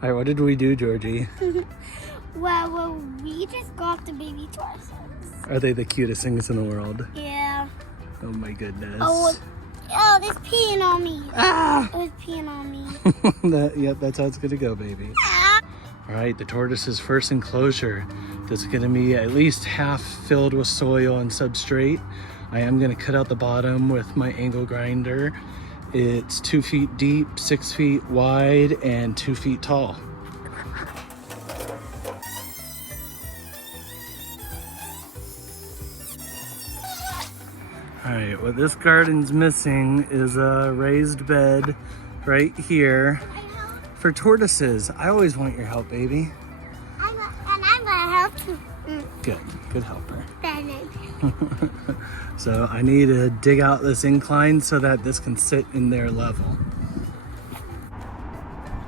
All right, what did we do, Georgie? Well, we just got the baby tortoises. Are they the cutest things in the world? Yeah. Oh my goodness. Oh, there's peeing on me. Ah! It was peeing on me. Yep, that's how it's gonna go, baby. Ah. All right, the tortoise's first enclosure. This is gonna be at least half filled with soil and substrate. I am gonna cut out the bottom with my angle grinder. It's 2 feet deep, 6 feet wide, and 2 feet tall. All right, what this garden's missing is a raised bed right here for tortoises. I always want your help, baby. I'm gonna help too. Good helper. Bennett. So I need to dig out this incline so that this can sit in their level.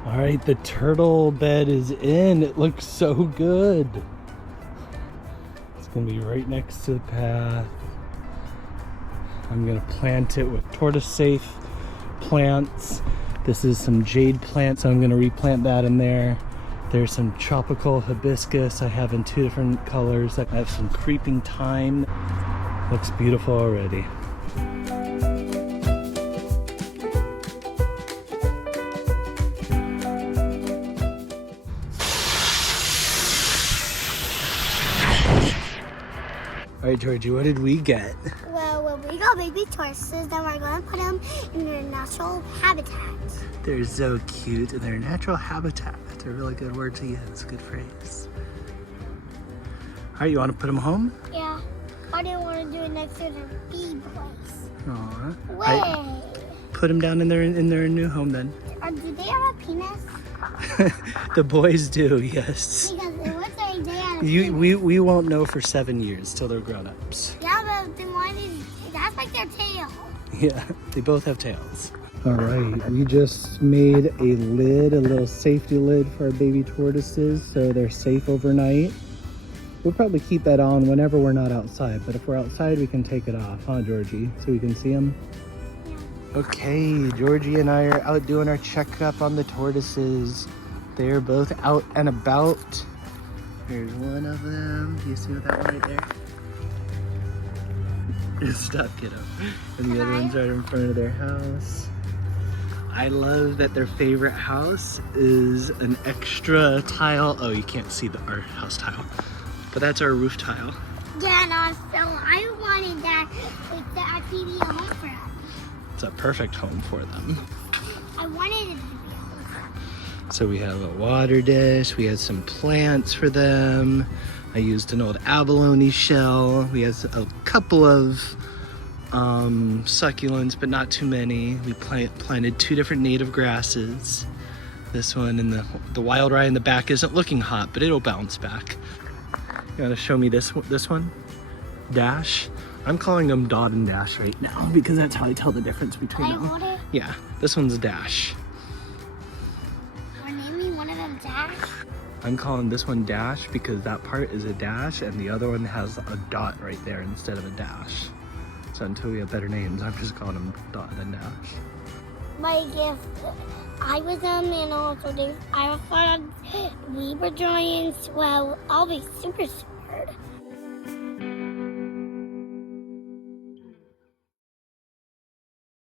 All right, the turtle bed is in. It looks so good. It's gonna be right next to the path. I'm gonna plant it with tortoise safe plants. This is some jade plants, so I'm gonna replant that in there. There's some tropical hibiscus I have in 2 different colors. I have some creeping thyme. Looks beautiful already. All right, Georgie, what did we get? Well, we got baby tortoises, then we're gonna put them in their natural habitat. They're so cute in their natural habitat. It's a really good word to use, good phrase. All right, you want to put them home? Yeah. I didn't want to do it next to the bee place. Aww. Way. Put them down in their new home then. Do they have a penis? The boys do, yes. Because it looks like they have a We won't know for 7 years till they're grown-ups. Yeah, but then why that's like their tail. Yeah, they both have tails. All right, we just made a lid, a little safety lid for our baby tortoises so they're safe overnight. We'll probably keep that on whenever we're not outside, but if we're outside, we can take it off, huh, Georgie? So we can see them? Yeah. Okay, Georgie and I are out doing our checkup on the tortoises. They're both out and about. There's one of them. Do you see that one right there? Stop, kiddo. And the other one's right in front of their house. I love that their favorite house is an extra tile. Oh, you can't see our house tile, but that's our roof tile. Yeah, no, so I wanted that to actually be a home for them. It's a perfect home for them. I wanted it to be a home for them. So we have a water dish, we had some plants for them. I used an old abalone shell. We had a couple of succulents, but not too many. We planted 2 different native grasses. This one and the wild rye in the back isn't looking hot, but it'll bounce back. You wanna show me this one? Dash. I'm calling them Dot and Dash right now because that's how I tell the difference between them. Hold it? Yeah, this one's Dash. We're naming one of them Dash. I'm calling this one Dash because that part is a dash and the other one has a dot right there instead of a dash. So until we have better names, I'm just calling them Dot and Dash. Like if I was them and also I thought we were giants, well, I'll be super smart.